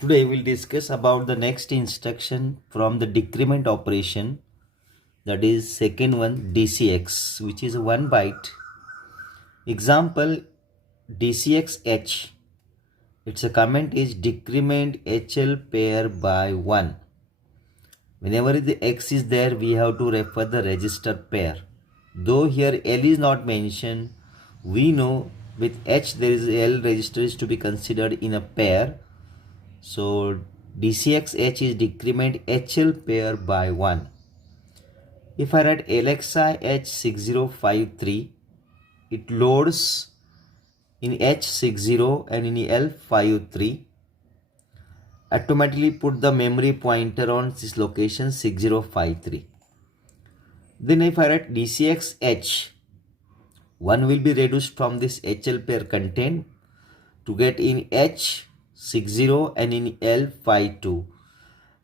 Today we'll discuss about the next instruction from the decrement operation, that is second one DCX, which is 1 byte. Example DCX-H. Its a comment is decrement HL pair by 1. Whenever the X is there, we have to refer the register pair. Though here L is not mentioned, we know with H there is L register is to be considered in a pair. So DCX-H is decrement HL pair by 1. If I write LXI H6053, it loads in H60 and in L53. Automatically put the memory pointer on this location 6053. Then if I write DCX-H, 1 will be reduced from this HL pair content to get in H60 and in L52.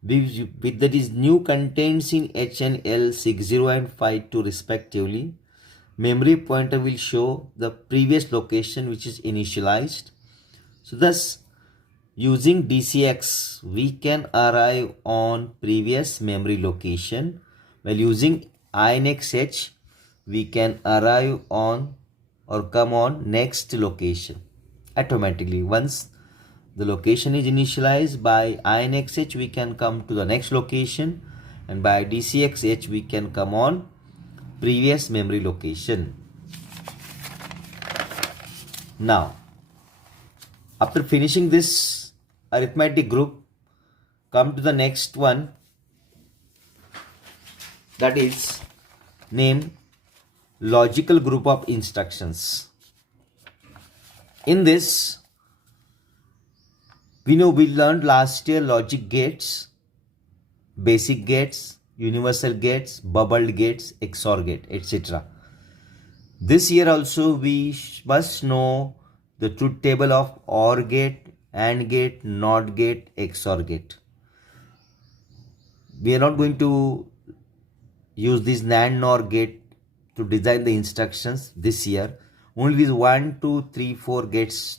With that is new contents in H and L 60 and 52 respectively, memory pointer will show the previous location which is initialized. So thus using DCX we can arrive on previous memory location, while using INX-H we can arrive on or come on next location automatically. Once the location is initialized by INX-H, we can come to the next location, and by DCX-H we can come on previous memory location. Now, after finishing this arithmetic group, come to the next one, that is named logical group of instructions. In this, we learned last year logic gates, basic gates, universal gates, bubbled gates, XOR gate, etc. This year also we must know the truth table of OR gate, AND gate, NOT gate, XOR gate. We are not going to use this NAND NOR gate to design the instructions this year. Only these 1, 2, 3, 4 gates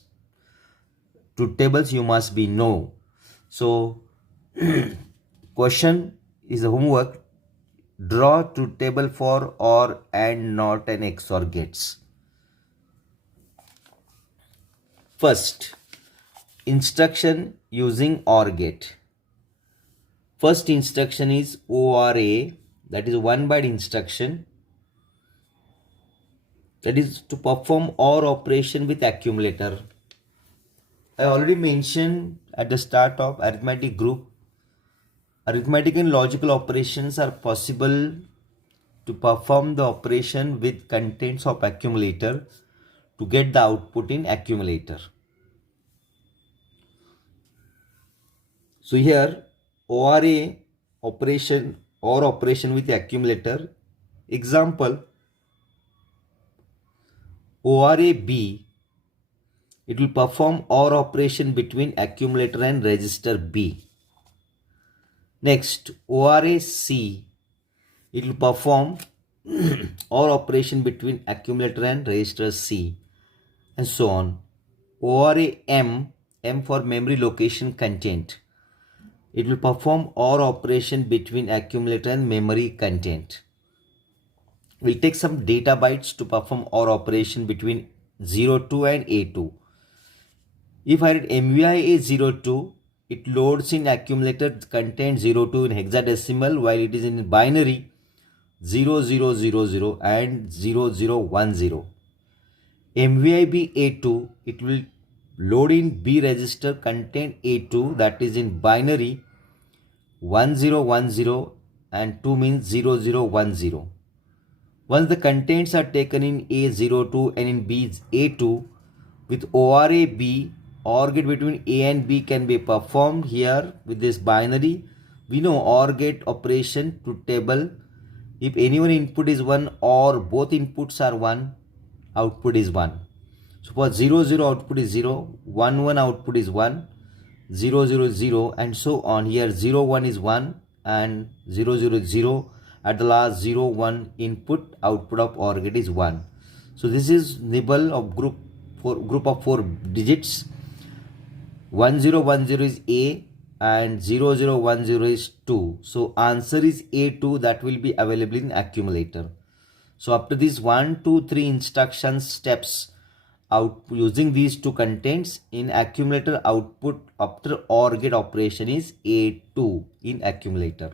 truth tables you must be know. So question is a homework. Draw truth table for OR, AND, NOT and XOR gates. First, instruction using OR gate. First instruction is ORA, that is 1 byte instruction, that is to perform OR operation with accumulator. I already mentioned at the start of arithmetic group, arithmetic and logical operations are possible to perform the operation with contents of accumulator to get the output in accumulator. So here ORA operation or operation with accumulator. Example ORA B, it will perform OR operation between accumulator and register B. Next, ORA C, it will perform OR operation between accumulator and register C, and so on. ORA M, M for memory location content, it will perform OR operation between accumulator and memory content. We'll take some data bytes to perform OR operation between 02 and A2. If I write MVI A02, it loads in accumulator content 02 in hexadecimal, while it is in binary 0000 and 0010. MVIB A2, it will load in B register content A2, that is in binary 1010 and 2 means 0010. Once the contents are taken in A02 and in B A2, with ORA B, OR gate between A and B can be performed here with this binary. We know OR gate operation truth table. If any one input is 1 or both inputs are 1, output is 1. So for 0, 0 output is 0, 1, 1 output is 1, 0, 0, 0 and so on. Here 0, 1 is 1 and 0, 0, 0. At the last 0, 1 input, output of OR gate is 1. So this is nibble of group of 4 digits. 1010 is A, and 0010 is 2. So answer is A2, that will be available in accumulator. So after these 1, 2, 3 instruction steps, out using these two contents in accumulator, output after OR gate operation is A2 in accumulator.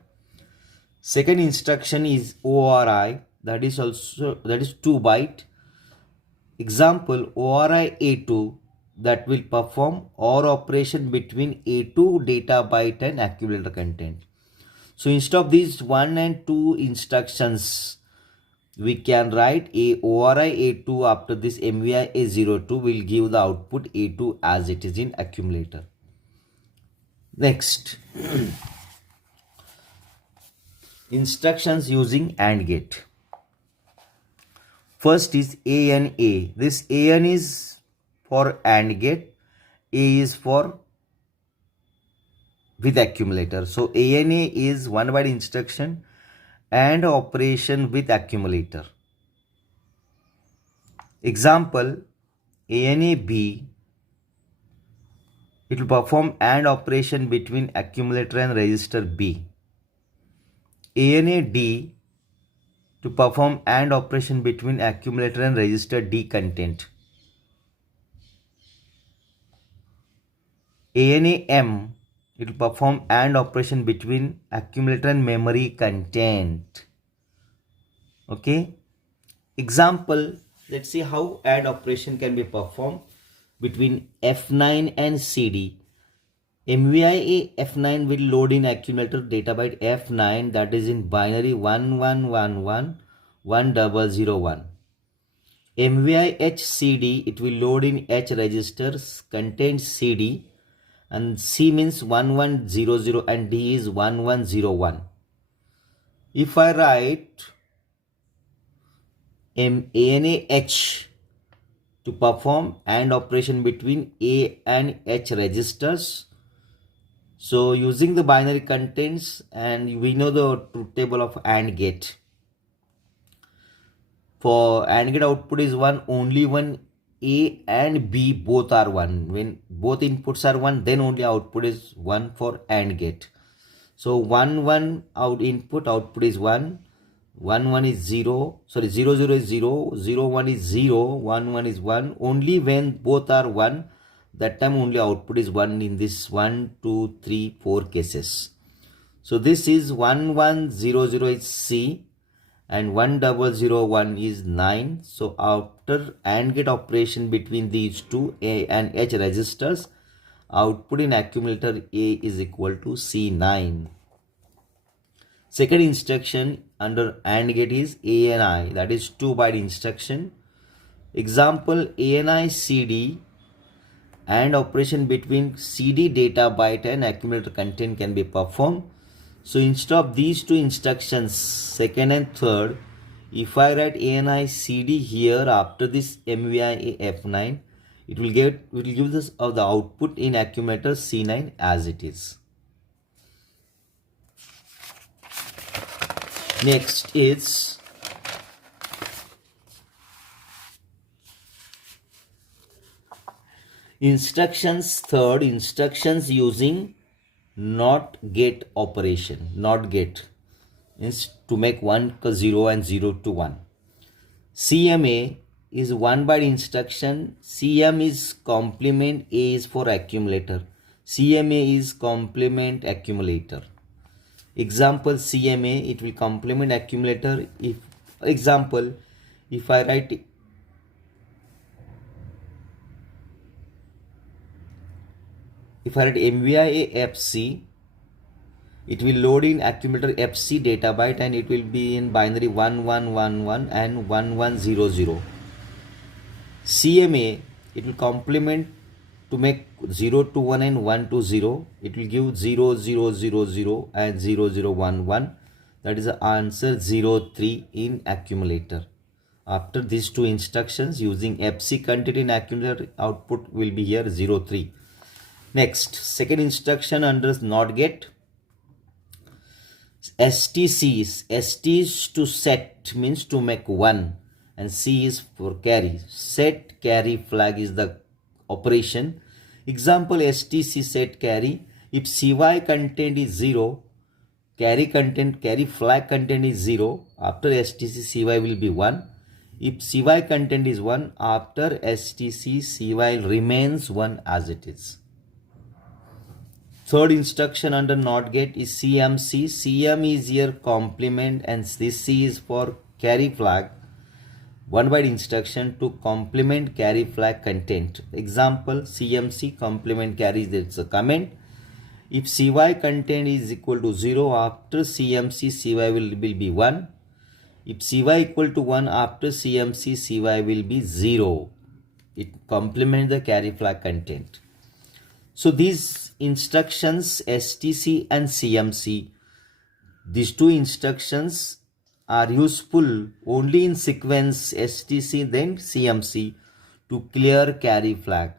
Second instruction is ORI, that is 2 byte. Example, ORI A2, that will perform OR operation between A2 data byte and accumulator content. So instead of these 1 and 2 instructions, we can write a ORI A2 after this MVI A02 will give the output A2 as it is in accumulator. Next, instructions using AND gate. First is ANA. This AN is for AND gate, A is for with accumulator. So ANA is 1 byte instruction and operation with accumulator. Example, ANA B, it will perform AND operation between accumulator and register B. ANA D, to perform AND operation between accumulator and register D content. ANA M, it will perform AND operation between accumulator and memory content. Okay. Example, let's see how AND operation can be performed between F9 and CD. MVI F9 will load in accumulator data byte F9, that is in binary 11111001. MVI H CD, it will load in H registers contains CD, and C means 1100 and D is 1101. If I write ANAH to perform AND operation between A and H registers, so using the binary contents, and we know the truth table of AND gate. For AND gate output is 1 only when A and B both are 1. When both inputs are 1, then only output is 1 for AND gate. So 1 1 input, output is 1. 1 1 is 0, sorry 0 0 is 0, 0 1 is 0, 1 1 is 1. Only when both are 1, that time only output is 1 in this 1, 2, 3, 4 cases. So this is 1 1 0 0 is C and 1 0 1 is 9. So after AND gate operation between these two A and H registers, output in accumulator A is equal to C9. Second instruction under AND gate is ANI, that is 2 byte instruction. Example, ANI CD, AND operation between CD data byte and accumulator content can be performed. So instead of these two instructions, second and third, if I write ANI CD here after this MVI F9, it will give us the output in accumulator C9 as it is. Next is instructions. Third, instructions using NOT gate operation. NOT gate is to make 1 to 0 and 0 to 1. CMA is 1 byte instruction. CM is complement, A is for accumulator. CMA is complement accumulator. Example, CMA, it will complement accumulator. If example, if I write MVI FC, it will load in accumulator FC data byte and it will be in binary 1111 and 1100. CMA, it will complement to make 0 to 1 and 1 to 0. It will give 0 0 0 0 and 0 0 1 1. That is the answer 0 3 in accumulator. After these two instructions using FC content in accumulator, output will be here 0 3. Next, second instruction under NOT gate. STCs. ST is to set, means to make 1, and C is for carry. Set carry flag is the operation. Example, STC set carry. If cy content is 0, carry flag content is 0, after stc cy will be 1. If cy content is 1, after stc cy remains 1 as it is. Third instruction under NOT gate is CMC. CM is here complement and this C is for carry flag. One byte instruction to complement carry flag content. Example, CMC complement carry, that's a comment. If cy content is equal to 0, after CMC cy will be 1. If cy equal to 1, after CMC cy will be 0. It complements the carry flag content. So these instructions STC and CMC, these two instructions are useful only in sequence STC then CMC to clear carry flag.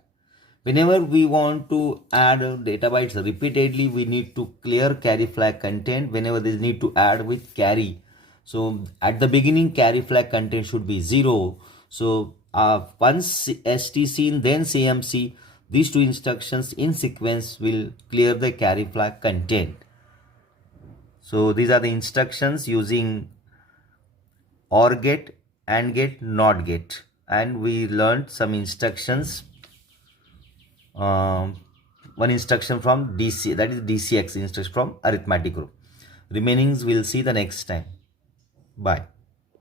Whenever we want to add data bytes repeatedly, we need to clear carry flag content whenever they need to add with carry. So at the beginning carry flag content should be 0. So once STC then CMC, these two instructions in sequence will clear the carry flag content. So these are the instructions using OR gate, AND gate, NOT gate, and we learned some instructions. One instruction from DC, that is DCX instruction from arithmetic group. Remainings we'll see the next time. Bye.